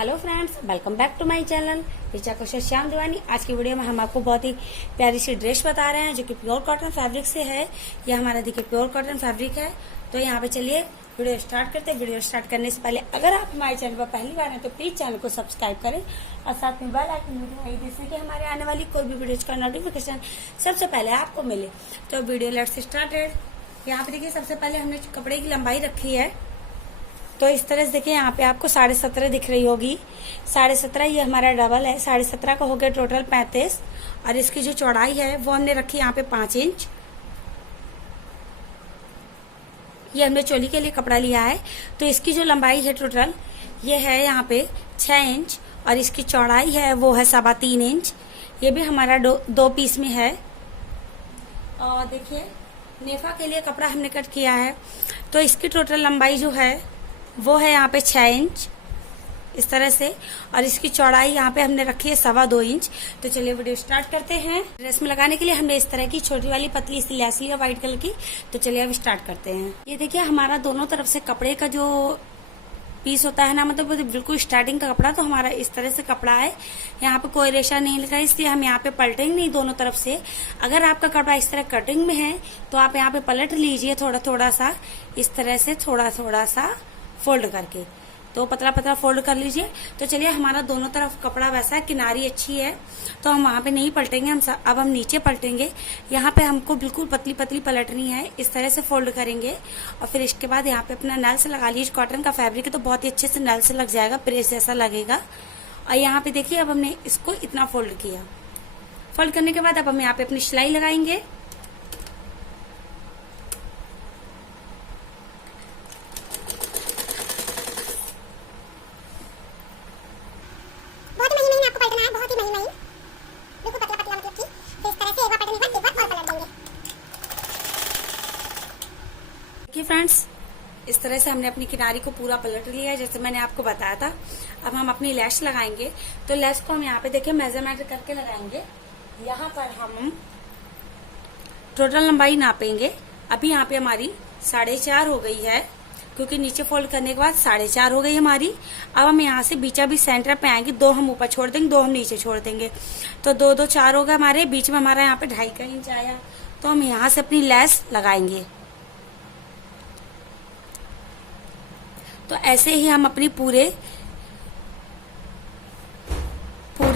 Hello friends, welcome back to my channel Richa Kaushal Shyam Deewani. आज की video में हम आपको बहुत ही प्यारी सी ड्रेस बता रहे हैं जो कि प्योर कॉटन फैब्रिक से है। यह हमारा देखिए प्योर कॉटन फैब्रिक है। तो यहाँ पे चलिए वीडियो स्टार्ट करते हैं। वीडियो स्टार्ट करने से पहले अगर आप हमारे चैनल पर पहली बार हैं तो प्लीज चैनल को सब्सक्राइब करें और साथ में बेल आइकन भी दबाइए जिससे कि हमारे आने वाली कोई भी वीडियो का नोटिफिकेशन सबसे पहले आपको मिले। तो वीडियो लेट्स स्टार्टेड। यहाँ पे देखिए सबसे पहले हमने कपड़े की लंबाई रखी है। तो इस तरह से देखिए यहाँ पे आपको 17.5 दिख रही होगी। 17.5 ये हमारा डबल है। 17.5 का हो गया टोटल 35 और इसकी जो चौड़ाई है वो हमने रखी यहाँ पे 5 इंच। ये हमने चोली के लिए कपड़ा लिया है। तो इसकी जो लंबाई है टोटल ये है यहाँ पे 6 इंच और इसकी चौड़ाई है वो है 3.25 इंच। ये भी हमारा दो पीस में है। और देखिए नेफा के लिए कपड़ा हमने कट किया है। तो इसकी टोटल लंबाई जो है वो है यहाँ पे 6 इंच इस तरह से और इसकी चौड़ाई यहाँ पे हमने रखी है 2.25 इंच। तो चलिए वीडियो स्टार्ट करते हैं। ड्रेस में लगाने के लिए हमने इस तरह की छोटी वाली पतली सी लैस लिया व्हाइट कलर की। तो चलिए अब स्टार्ट करते हैं। ये देखिए हमारा दोनों तरफ से कपड़े का जो पीस होता है ना, मतलब बिल्कुल स्टार्टिंग का कपड़ा तो हमारा इस तरह से कपड़ा है। यहाँ पे कोई रेशा नहीं लगा इसलिए हम यहाँ पे पलटेंगे नहीं दोनों तरफ से। अगर आपका कपड़ा इस तरह कटिंग में है तो आप यहाँ पे पलट लीजिए थोड़ा थोड़ा सा, इस तरह से थोड़ा थोड़ा सा फोल्ड करके, तो पतला पतला फोल्ड कर लीजिए। तो चलिए हमारा दोनों तरफ कपड़ा वैसा है, किनारी अच्छी है तो हम वहां पे नहीं पलटेंगे। अब हम नीचे पलटेंगे। यहाँ पे हमको बिल्कुल पतली पतली पलटनी है, इस तरह से फोल्ड करेंगे और फिर इसके बाद यहाँ पे अपना नल से लगा लीजिए। कॉटन का फैब्रिक है तो बहुत ही अच्छे से नल से लग जाएगा, प्रेस जैसा लगेगा। और यहाँ पे देखिए अब हमने इसको इतना फोल्ड किया। फोल्ड करने के बाद अब हम यहाँ पे अपनी सिलाई लगाएंगे। देखिए फ्रेंड्स, इस तरह से हमने अपनी किनारी को पूरा पलट लिया है जैसे मैंने आपको बताया था। अब हम अपनी लैश लगाएंगे। तो लैश को हम यहाँ पे देखिए मेजरमेंट करके लगाएंगे। यहाँ पर हम टोटल लंबाई नापेंगे। अभी यहाँ पे हमारी 4.5 हो गई है क्योंकि नीचे फोल्ड करने के बाद 4.5 हो गई हमारी। अब हम यहाँ से बीचा बीच सेंटर पे आएंगे। 2 हम ऊपर छोड़ देंगे, 2 हम नीचे छोड़ देंगे। तो 2 2 4 हो गए हमारे। बीच में हमारा यहाँ पे 2.5 इंच आया। तो हम यहाँ से अपनी लैस लगाएंगे। तो ऐसे ही हम अपनी पूरे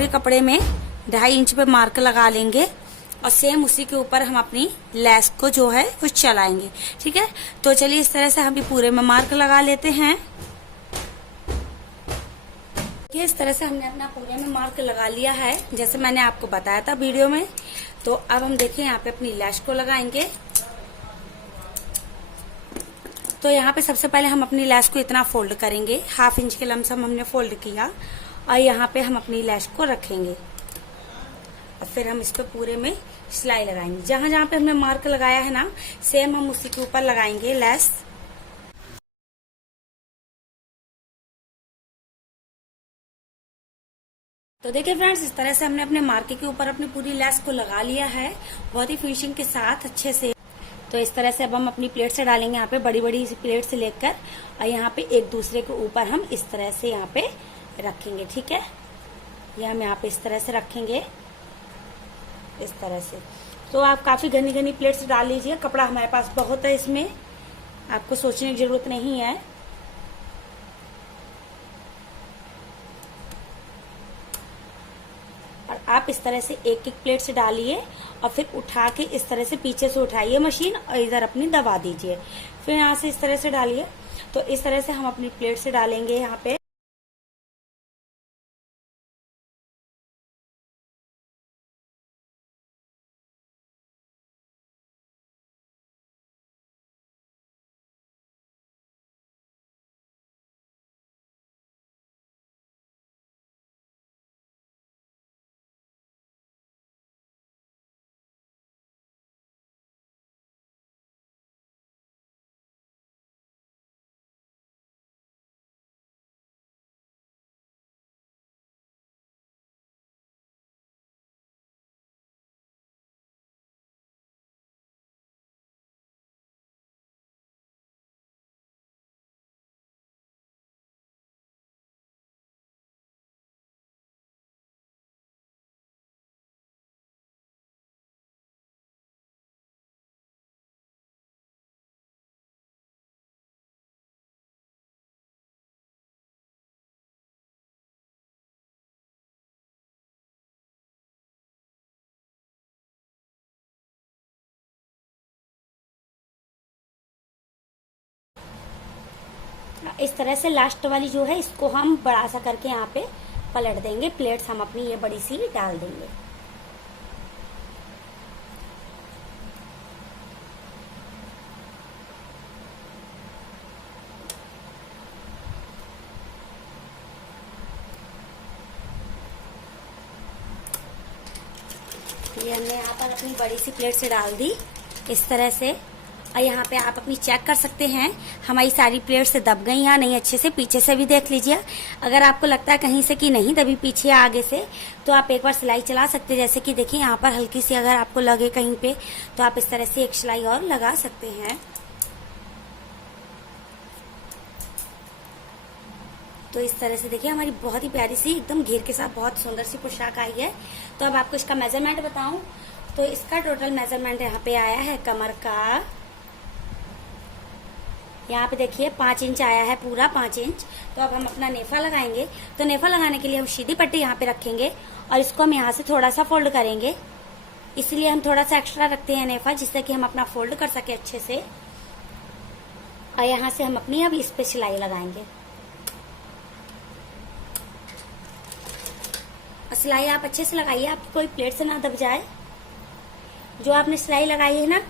कपड़े में 2.5 इंच पे मार्क लगा लेंगे और सेम उसी के ऊपर हम अपनी लैस को जो है वो चलाएंगे। ठीक है, तो चलिए इस तरह से हम भी पूरे में मार्क लगा लेते हैं। इस तरह से हमने अपना पूरे में मार्क लगा लिया है जैसे मैंने आपको बताया था वीडियो में। तो अब हम देखिए यहाँ पे अपनी लैस को लगाएंगे। तो यहाँ पे सबसे पहले हम अपनी लैस को इतना फोल्ड करेंगे, 1/2 इंच के लमसम हमने फोल्ड किया और यहाँ पे हम अपनी लैस को रखेंगे और फिर हम इस पे पूरे में सिलाई लगाएंगे। जहां जहां पे हमने मार्क लगाया है ना, सेम हम उसी के ऊपर लगाएंगे लैस। तो देखिए फ्रेंड्स, इस तरह से हमने अपने मार्के के ऊपर अपनी पूरी लैस को लगा लिया है बहुत ही फिनिशिंग के साथ अच्छे से। तो इस तरह से अब हम अपनी प्लेट से डालेंगे, यहाँ पे बड़ी बड़ी प्लेट से लेकर और यहाँ पे एक दूसरे के ऊपर हम इस तरह से यहाँ पे रखेंगे। ठीक है, ये हम यहाँ पे इस तरह से रखेंगे इस तरह से। तो आप काफी घनी घनी प्लेट से डाल लीजिए। कपड़ा हमारे पास बहुत है, इसमें आपको सोचने की जरूरत नहीं है। और आप इस तरह से एक एक प्लेट से डालिए और फिर उठा के इस तरह से पीछे से उठाइए मशीन और इधर अपनी दबा दीजिए। फिर यहाँ से इस तरह से डालिए। तो इस तरह से हम अपनी प्लेट से डालेंगे यहाँ पे। इस तरह से लास्ट वाली जो है इसको हम बड़ा सा करके यहाँ पे पलट देंगे। प्लेट्स हम अपनी ये बड़ी सी डाल देंगे। ये हमने यहाँ पर अपनी बड़ी सी प्लेट से डाल दी इस तरह से। और यहाँ पे आप अपनी चेक कर सकते हैं हमारी सारी प्लेट से दब गई या नहीं अच्छे से। पीछे से भी देख लीजिए, अगर आपको लगता है कहीं से कि नहीं दबी पीछे या आगे से, तो आप एक बार सिलाई चला सकते हैं। जैसे कि देखिए यहाँ पर हल्की सी अगर आपको लगे कहीं पे, तो आप इस तरह से एक सिलाई और लगा सकते हैं। तो इस तरह से देखिए हमारी बहुत ही प्यारी सी एकदम घेर के साथ बहुत सुंदर सी पोशाक आई है। तो अब आपको इसका मेजरमेंट बताऊं तो इसका टोटल मेजरमेंट यहाँ पे आया है कमर का, यहाँ पे देखिए 5 इंच आया है, पूरा 5 इंच। तो अब हम अपना नेफा लगाएंगे। तो नेफा लगाने के लिए हम सीधी पट्टी यहाँ पे रखेंगे और इसको हम यहाँ से थोड़ा सा फोल्ड करेंगे। इसलिए हम थोड़ा सा एक्स्ट्रा रखते हैं नेफा, जिससे कि हम अपना फोल्ड कर सके अच्छे से। और यहाँ से हम अपनी अब इस पे सिलाई लगाएंगे। सिलाई आप अच्छे से लगाइए, आपकी कोई प्लेट से ना दब जाए। जो आपने सिलाई लगाई है ना,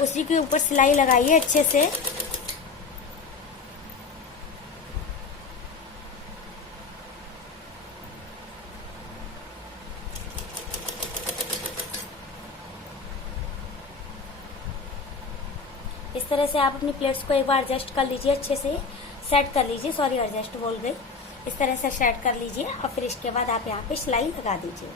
उसी के ऊपर सिलाई लगाइए अच्छे से। इस तरह से आप अपनी प्लेट्स को एक बार एडजस्ट कर लीजिए, अच्छे से सेट कर लीजिए। सॉरी, एडजस्ट बोल गई। इस तरह से सेट कर लीजिए और फिर इसके बाद आप यहाँ पे सिलाई लगा दीजिए।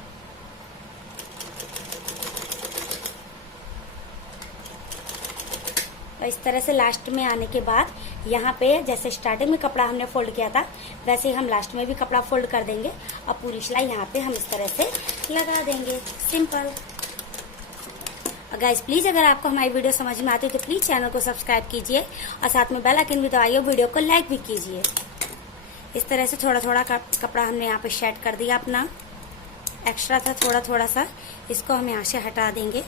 और इस तरह से लास्ट में आने के बाद यहाँ पे जैसे स्टार्टिंग में कपड़ा हमने फोल्ड किया था, वैसे ही हम लास्ट में भी कपड़ा फोल्ड कर देंगे और पूरी सिलाई यहाँ पे हम इस तरह से लगा देंगे। सिंपल। गाइस प्लीज अगर आपको हमारी वीडियो समझ में आती है तो प्लीज चैनल को सब्सक्राइब कीजिए और साथ में बेल आइकन भी दबाइए, वीडियो को लाइक भी कीजिए। इस तरह से थोड़ा थोड़ा कपड़ा हमने यहाँ पे शेड कर दिया, अपना एक्स्ट्रा था थोड़ा थोड़ा सा, इसको हम यहाँ से हटा देंगे।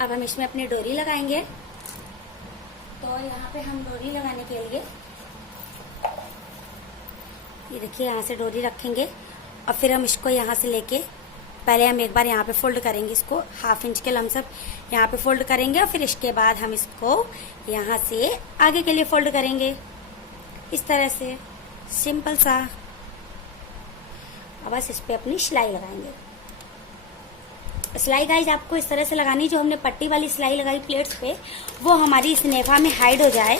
अब हम इसमें अपनी डोरी लगाएंगे। तो यहाँ पे हम डोरी लगाने के लिए ये देखिए यहाँ से डोरी रखेंगे और फिर हम इसको यहाँ से लेके पहले हम एक बार यहाँ पे फोल्ड करेंगे, इसको 1/2 इंच के लमसम यहाँ पे फोल्ड करेंगे और फिर इसके बाद हम इसको यहाँ से आगे के लिए फोल्ड करेंगे इस तरह से, सिंपल सा। अब बस इस पे अपनी सिलाई लगाएंगे। सिलाई गाइज आपको इस तरह से लगानी, जो हमने पट्टी वाली सिलाई लगाई प्लेट्स पे, वो हमारी इस नेफा में हाइड हो जाए।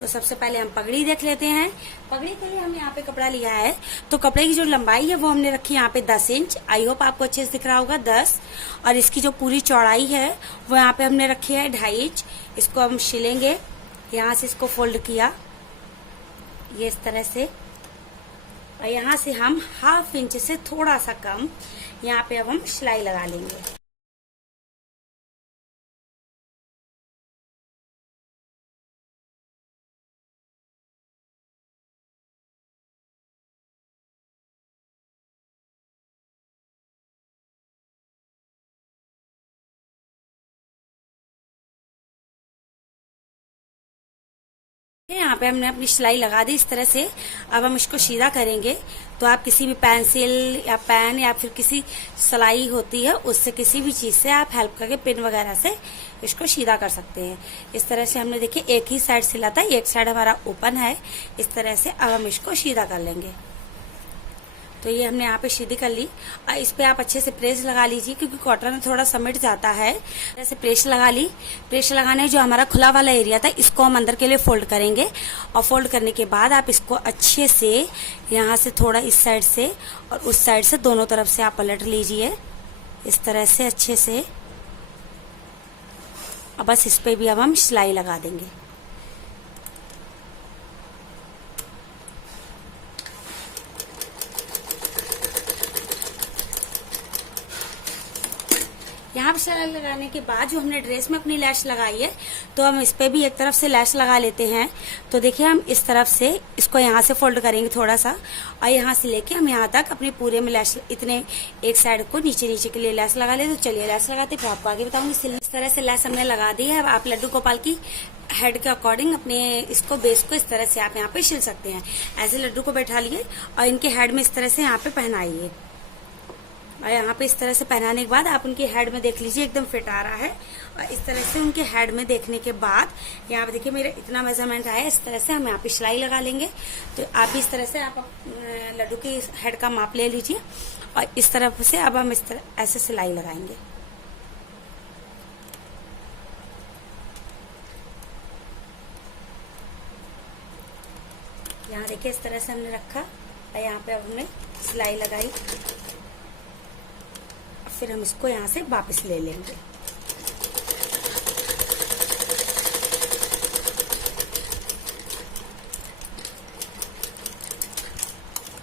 तो सबसे पहले हम पगड़ी देख लेते हैं। पगड़ी के लिए हम यहाँ पे कपड़ा लिया है, तो कपड़े की जो लंबाई है वो हमने रखी यहाँ पे 10 इंच। आई होप आपको अच्छे से दिख रहा होगा 10। और इसकी जो पूरी चौड़ाई है वो यहाँ पे हमने रखी है 2.5 इंच। इसको हम सिलेंगे, यहाँ से इसको फोल्ड किया ये इस तरह से, और यहाँ से हम 1/2 इंच से थोड़ा सा कम यहाँ पे अब हम सिलाई लगा लेंगे। यहाँ पे हमने अपनी सिलाई लगा दी इस तरह से। अब हम इसको सीधा करेंगे। तो आप किसी भी पेंसिल या पेन या फिर किसी सिलाई होती है उससे, किसी भी चीज से आप हेल्प करके, पिन वगैरह से इसको सीधा कर सकते हैं। इस तरह से हमने देखिए एक ही साइड सिला था, एक साइड हमारा ओपन है इस तरह से। अब हम इसको सीधा कर लेंगे। तो ये हमने यहाँ पे सीधी कर ली और इस पे आप अच्छे से प्रेस लगा लीजिए, क्योंकि कॉटन में थोड़ा समिट जाता है। जैसे प्रेस लगा ली। प्रेस लगाने जो हमारा खुला वाला एरिया था इसको हम अंदर के लिए फोल्ड करेंगे और फोल्ड करने के बाद आप इसको अच्छे से यहाँ से थोड़ा इस साइड से और उस साइड से दोनों तरफ से आप पलट लीजिए इस तरह से अच्छे से। और बस इस पे भी अब हम सिलाई लगा देंगे। यहाँ पे सिलाई लगाने के बाद जो हमने ड्रेस में अपनी लैश लगाई है, तो हम इस पे भी एक तरफ से लैश लगा लेते हैं। तो देखिए हम इस तरफ से इसको यहाँ से फोल्ड करेंगे थोड़ा सा, और यहाँ से लेके हम यहाँ तक अपने पूरे में लैश, इतने एक साइड को नीचे नीचे के लिए लैश लगा ले। तो चलिए लैश लगाते फिर आपको आगे बताऊंगी। इस तरह से लैश हमने लगा दी है। अब आप लड्डू गोपाल की हेड के अकॉर्डिंग अपने इसको बेस को इस तरह से आप यहाँ पे सिल सकते हैं। ऐसे लड्डू को बैठा लिए और इनके हेड में इस तरह से यहाँ पे पहनाइए, और यहाँ पे इस तरह से पहनाने के बाद आप उनके हेड में देख लीजिए एकदम फिट आ रहा है। और इस तरह से उनके हेड में देखने के बाद यहाँ पे देखिए मेरा इतना मेजरमेंट आया, इस तरह से हम यहाँ पे सिलाई लगा लेंगे। तो आप भी इस तरह से आप लड्डू की हेड का माप ले लीजिए, और इस तरफ से अब हम इस तरह ऐसे सिलाई लगाएंगे। यहाँ देखिए इस तरह से हमने रखा, और यहाँ पे अब हमने सिलाई लगाई, फिर हम इसको यहाँ से वापस ले लेंगे।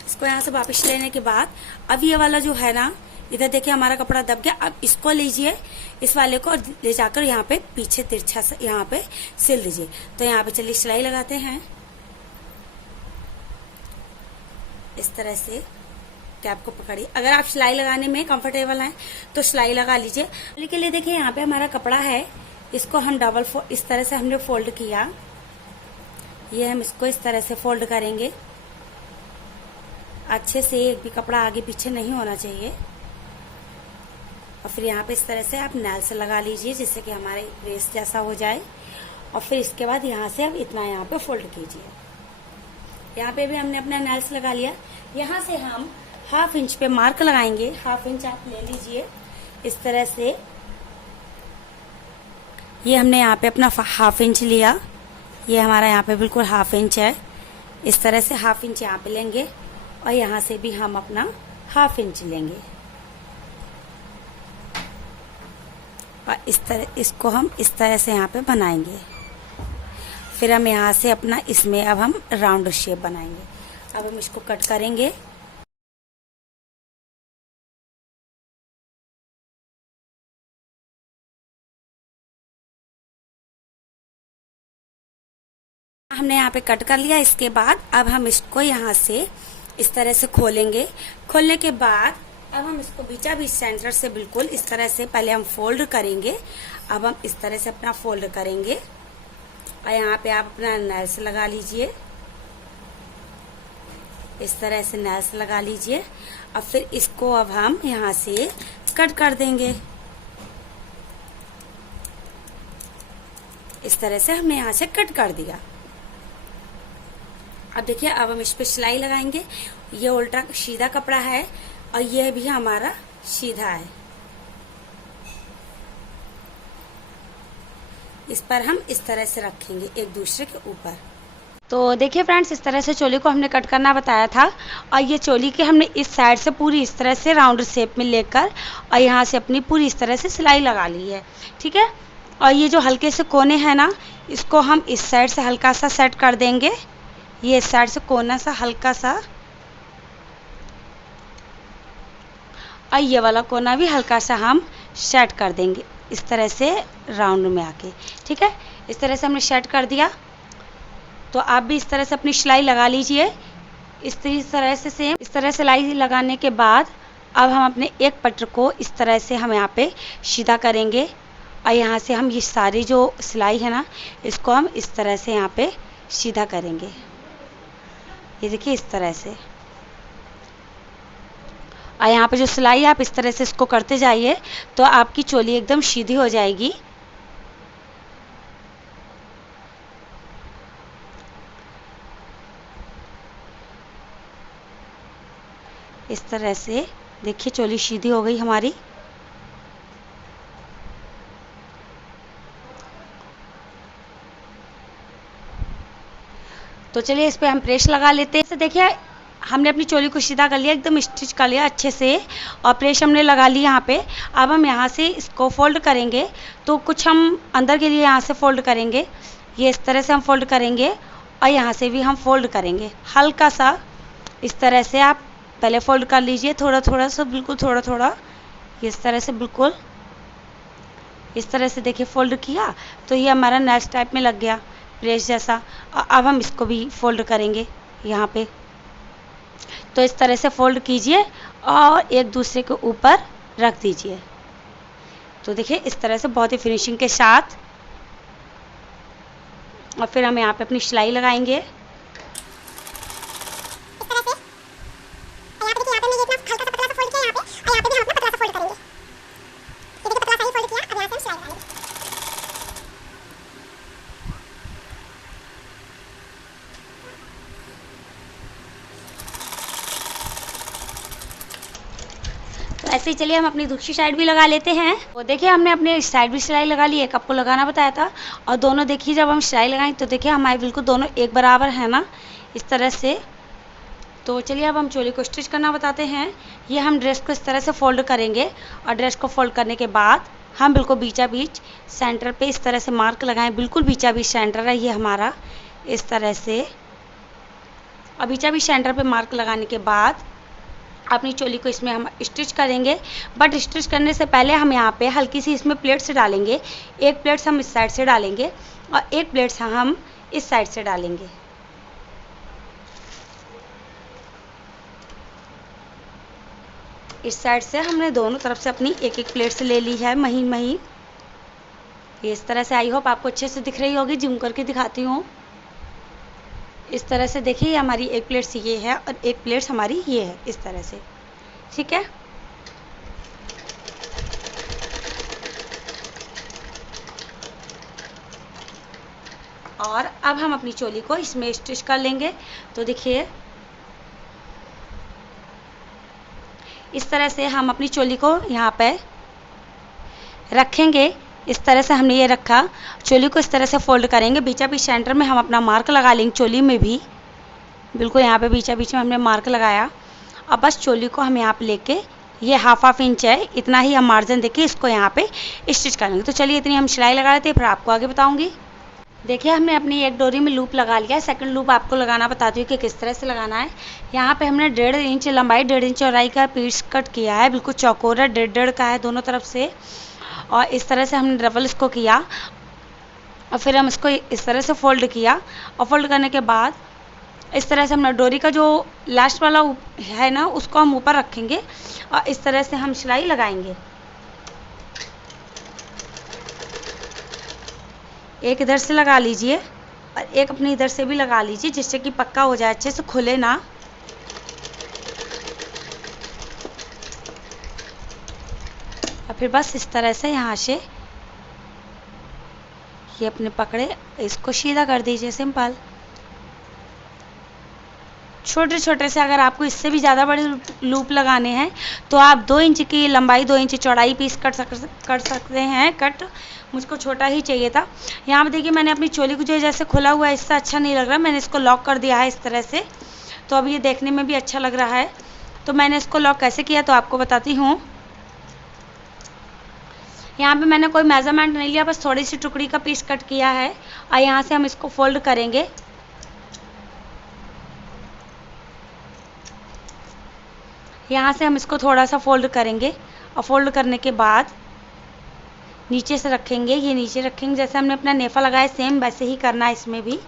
इसको यहाँ से वापस लेने के बाद अब ये वाला जो है ना, इधर देखिए हमारा कपड़ा दब गया। अब इसको लीजिए, इस वाले को ले जाकर यहाँ पे पीछे तिरछा से यहाँ पे सिल दीजिए। तो यहाँ पे चलिए सिलाई लगाते हैं। इस तरह से कैप को पकड़िए। अगर आप सिलाई लगाने में कंफर्टेबल हैं तो सिलाई लगा लीजिए। के लिए देखिए यहाँ पे हमारा कपड़ा है, इसको हम डबल इस तरह से हमने फोल्ड किया। ये हम इसको इस तरह से फोल्ड करेंगे अच्छे से, एक भी कपड़ा आगे पीछे नहीं होना चाहिए। और फिर यहाँ पे इस तरह से आप नेल्स लगा लीजिए जिससे कि हमारे ड्रेस जैसा हो जाए। और फिर इसके बाद यहाँ से अब इतना यहाँ पे फोल्ड कीजिए। यहाँ पे भी हमने अपना नेल्स लगा लिया। यहाँ से हम ½ इंच पे मार्क लगाएंगे। ½ इंच आप ले लीजिए इस तरह से। ये हमने यहाँ पे अपना ½ इंच लिया, ये हमारा यहाँ पे बिल्कुल ½ इंच है। इस तरह से ½ इंच यहाँ पे लेंगे, और यहाँ से भी हम अपना ½ इंच लेंगे, और इस तरह इसको हम इस तरह से यहाँ पे बनाएंगे। फिर हम यहाँ से अपना इसमें अब हम राउंड शेप बनाएंगे। अब हम इसको कट करेंगे। हमने यहाँ पे कट कर लिया। इसके बाद अब हम इसको यहाँ से इस तरह से खोलेंगे। खोलने के बाद अब हम इसको बीचा बीच सेंटर से बिल्कुल इस तरह से पहले हम फोल्ड करेंगे। अब हम इस तरह से अपना फोल्ड करेंगे, और यहाँ पे आप अपना नेल्स लगा लीजिए। इस तरह से नेल्स लगा लीजिए, और फिर इसको अब हम यहाँ से कट कर देंगे। इस तरह से हमने यहाँ से कट कर दिया। अब देखिए अब हम इस पे सिलाई लगाएंगे। ये उल्टा सीधा कपड़ा है, और यह भी हमारा सीधा है। इस पर हम इस तरह से रखेंगे एक दूसरे के ऊपर। तो देखिए फ्रेंड्स, इस तरह से चोली को हमने कट करना बताया था, और ये चोली के हमने इस साइड से पूरी इस तरह से राउंड शेप में लेकर और यहाँ से अपनी पूरी इस तरह से सिलाई लगा ली है। ठीक है, और ये जो हल्के से कोने हैं ना, इसको हम इस साइड से हल्का सा सेट कर देंगे। ये इस साइड से कोना सा हल्का सा, और ये वाला कोना भी हल्का सा हम सेट कर देंगे इस तरह से राउंड में आके। ठीक है, इस तरह से हमने सेट कर दिया। तो आप भी इस तरह से अपनी सिलाई लगा लीजिए। इस तरह से सेम इस तरह से सिलाई लगाने के बाद अब हम अपने एक पट्ट को इस तरह से हम यहाँ पे सीधा करेंगे, और यहाँ से हम ये सारी जो सिलाई है ना, इसको हम इस तरह से यहाँ पे सीधा करेंगे। ये देखिए इस तरह से, और यहाँ पे जो सिलाई है आप इस तरह से इसको करते जाइए तो आपकी चोली एकदम सीधी हो जाएगी। इस तरह से देखिए चोली सीधी हो गई हमारी। तो चलिए इस पे हम प्रेस लगा लेते हैं। देखिए हमने अपनी चोली को सीधा कर लिया, एकदम स्टिच कर लिया अच्छे से, और प्रेस हमने लगा ली यहाँ पे। अब हम यहाँ से इसको फोल्ड करेंगे, तो कुछ हम अंदर के लिए यहाँ से फोल्ड करेंगे। ये इस तरह से हम फोल्ड करेंगे, और यहाँ से भी हम फोल्ड करेंगे हल्का सा। इस तरह से आप पहले फोल्ड कर लीजिए, थोड़ा थोड़ा सा, बिल्कुल थोड़ा थोड़ा, इस तरह से बिल्कुल इस तरह से देखिए फोल्ड किया तो ये हमारा नेक्स्ट टाइप में लग गया प्रेस जैसा। अब हम इसको भी फोल्ड करेंगे यहाँ पे। तो इस तरह से फोल्ड कीजिए और एक दूसरे के ऊपर रख दीजिए। तो देखिए इस तरह से बहुत ही फिनिशिंग के साथ। और फिर हम यहाँ पे अपनी सिलाई लगाएंगे। ऐसे ही चलिए हम अपनी दूसरी साइड भी लगा लेते हैं। तो देखिए हमने अपने साइड भी सिलाई लगा ली, एक आपको लगाना बताया था। और दोनों देखिए जब हम सिलाई लगाएं तो देखिए हमारे बिल्कुल दोनों एक बराबर है ना, इस तरह से। तो चलिए अब हम चोली को स्टिच करना बताते हैं। ये हम ड्रेस को इस तरह से फोल्ड करेंगे और ड्रेस को फोल्ड करने के बाद हम बिल्कुल बीचा बीच सेंटर पे इस तरह से मार्क लगाएं। बिल्कुल बीचा बीच सेंटर है ये हमारा, इस तरह से। और बीचा बीच सेंटर पे मार्क लगाने के बाद अपनी चोली को इसमें हम स्टिच करेंगे। बट स्टिच करने से पहले हम यहाँ पे हल्की सी इसमें प्लेट्स डालेंगे। एक प्लेट्स हम इस साइड से डालेंगे और एक प्लेट्स हम इस साइड से डालेंगे। इस साइड से हमने दोनों तरफ से अपनी एक एक प्लेट्स ले ली है महीन महीन। ये इस तरह से, आई होप आपको अच्छे से दिख रही होगी, जूम करके दिखाती हूँ। इस तरह से देखिए हमारी एक प्लेट्स ये है और एक प्लेट्स हमारी ये है, इस तरह से। ठीक है, और अब हम अपनी चोली को इसमें स्टिच कर लेंगे। तो देखिए इस तरह से हम अपनी चोली को यहाँ पे रखेंगे। इस तरह से हमने ये रखा। चोली को इस तरह से फोल्ड करेंगे। बीचा बीच सेंटर में हम अपना मार्क लगा लेंगे चोली में भी। बिल्कुल यहाँ पे बीचा बीच में हमने मार्क लगाया। अब बस चोली को हम यहाँ पे लेके, ये हाफ इंच है, इतना ही हम मार्जिन देके इसको यहाँ पे स्टिच करेंगे। तो चलिए इतनी हम सिलाई लगा लेते हैं, फिर आपको आगे बताऊँगी। देखिए हमने अपनी एक डोरी में लूप लगा लिया है। सेकंड लूप आपको लगाना बताती हूँ कि किस तरह से लगाना है। यहाँ पे हमने 1.5 इंच लंबाई 1.5 इंच चौड़ाई का पीस कट किया है। बिल्कुल चौकोर है, 1.5 का है दोनों तरफ से। और इस तरह से हमने डबल इसको किया और फिर हम इसको इस तरह से फोल्ड किया। और फोल्ड करने के बाद इस तरह से हमने डोरी का जो लास्ट वाला है ना, उसको हम ऊपर रखेंगे और इस तरह से हम सिलाई लगाएंगे। एक इधर से लगा लीजिए और एक अपनी इधर से भी लगा लीजिए, जिससे कि पक्का हो जाए, अच्छे से खुले ना। और फिर बस इस तरह से यहाँ से ये अपने पकड़े, इसको सीधा कर दीजिए, सिंपल। छोटे छोटे से, अगर आपको इससे भी ज़्यादा बड़े लूप लगाने हैं तो आप 2 इंच की लंबाई 2 इंच चौड़ाई पीस कर सकते हैं कट। मुझको छोटा ही चाहिए था। यहाँ पे देखिए मैंने अपनी चोली को जो जैसे खुला हुआ है, इससे अच्छा नहीं लग रहा, मैंने इसको लॉक कर दिया है इस तरह से। तो अब ये देखने में भी अच्छा लग रहा है। तो मैंने इसको लॉक कैसे किया तो आपको बताती हूँ। यहाँ पे मैंने कोई मेजरमेंट नहीं लिया, बस थोड़ी सी टुकड़ी का पीस कट किया है और यहाँ से हम इसको फोल्ड करेंगे। यहाँ से हम इसको थोड़ा सा फोल्ड करेंगे और फोल्ड करने के बाद नीचे से रखेंगे। ये नीचे रखेंगे, जैसे हमने अपना नेफा लगाया सेम वैसे ही करना है इसमें भी।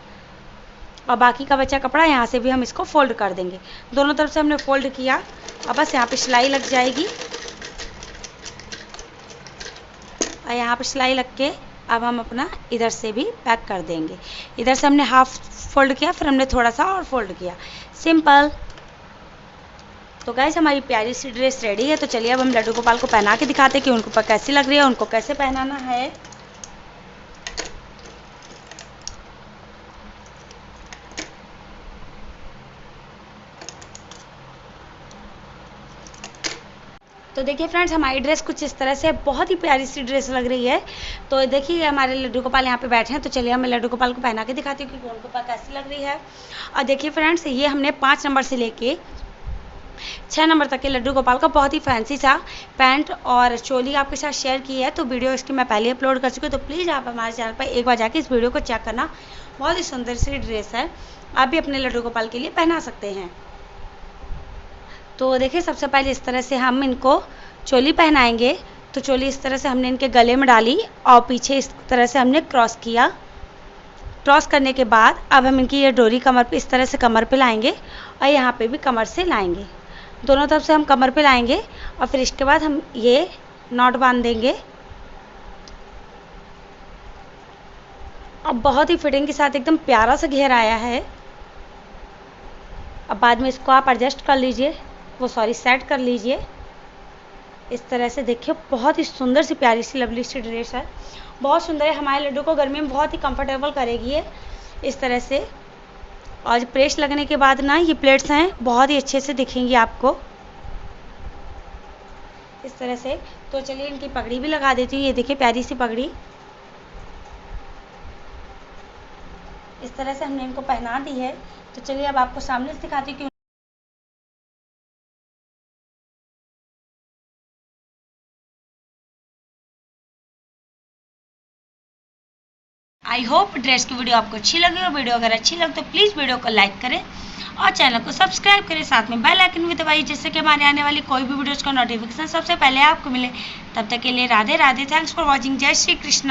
और बाकी का बचा कपड़ा यहाँ से भी हम इसको फोल्ड कर देंगे। दोनों तरफ से हमने फोल्ड किया। अब बस यहाँ पे सिलाई लग जाएगी और यहाँ पे सिलाई लग के अब हम अपना इधर से भी पैक कर देंगे। इधर से हमने हाफ फोल्ड किया, फिर हमने थोड़ा सा और फोल्ड किया, सिंपल। तो गाइस हमारी प्यारी सी ड्रेस रेडी है। तो चलिए अब हम लड्डू गोपाल को पहना के दिखाते हैं कि उनको कैसी लग रही है, उनको कैसे पहनाना है। तो देखिए फ्रेंड्स हमारी ड्रेस कुछ इस तरह से, बहुत ही प्यारी सी ड्रेस लग रही है। तो देखिए हमारे लड्डू गोपाल यहाँ पे बैठे हैं। तो चलिए मैं लड्डू गोपाल को पहना के दिखाती हूँ कि उनको कैसी लग रही है। और देखिए फ्रेंड्स ये हमने 5 नंबर से लेके 6 नंबर तक के लड्डू गोपाल का बहुत ही फैंसी सा पैंट और चोली आपके साथ शेयर की है। तो वीडियो इसकी मैं पहले अपलोड कर चुकी हूँ। तो प्लीज़ आप हमारे चैनल पर एक बार जाके इस वीडियो को चेक करना। बहुत ही सुंदर सी ड्रेस है, आप भी अपने लड्डू गोपाल के लिए पहना सकते हैं। तो देखिए सबसे पहले इस तरह से हम इनको चोली पहनाएंगे। तो चोली इस तरह से हमने इनके गले में डाली और पीछे इस तरह से हमने क्रॉस किया। क्रॉस करने के बाद अब हम इनकी ये डोरी कमर पे इस तरह से कमर पे लाएंगे और यहाँ पे भी कमर से लाएंगे, दोनों तरफ से हम कमर पे लाएंगे और फिर इसके बाद हम ये नॉट बांध देंगे। अब बहुत ही फिटिंग के साथ एकदम प्यारा सा घेर आया है। अब बाद में इसको आप एडजस्ट कर लीजिए, सेट कर लीजिए इस तरह से। देखिए बहुत ही सुंदर सी प्यारी सी लवली सी ड्रेस है, बहुत सुंदर है। हमारे लड्डू को गर्मी में बहुत ही कंफर्टेबल करेगी ये इस तरह से। और प्रेस लगने के बाद ना ये प्लेट्स हैं बहुत ही अच्छे से दिखेंगी आपको इस तरह से। तो चलिए इनकी पगड़ी भी लगा देती हूँ। ये देखिए प्यारी सी पगड़ी इस तरह से हमने इनको पहना दी है। तो चलिए अब आपको सामने से दिखाती हूँ कि आई होप ड्रेस की वीडियो आपको अच्छी लगी हो। वीडियो अगर अच्छी लगे तो प्लीज़ वीडियो को लाइक करें और चैनल को सब्सक्राइब करें, साथ में बेल आइकन भी दबाइए जिससे कि हमारे आने वाली कोई भी वीडियोज़ का नोटिफिकेशन सबसे पहले आपको मिले। तब तक के लिए Radhe Radhe. Thanks for watching. जय श्री कृष्णा।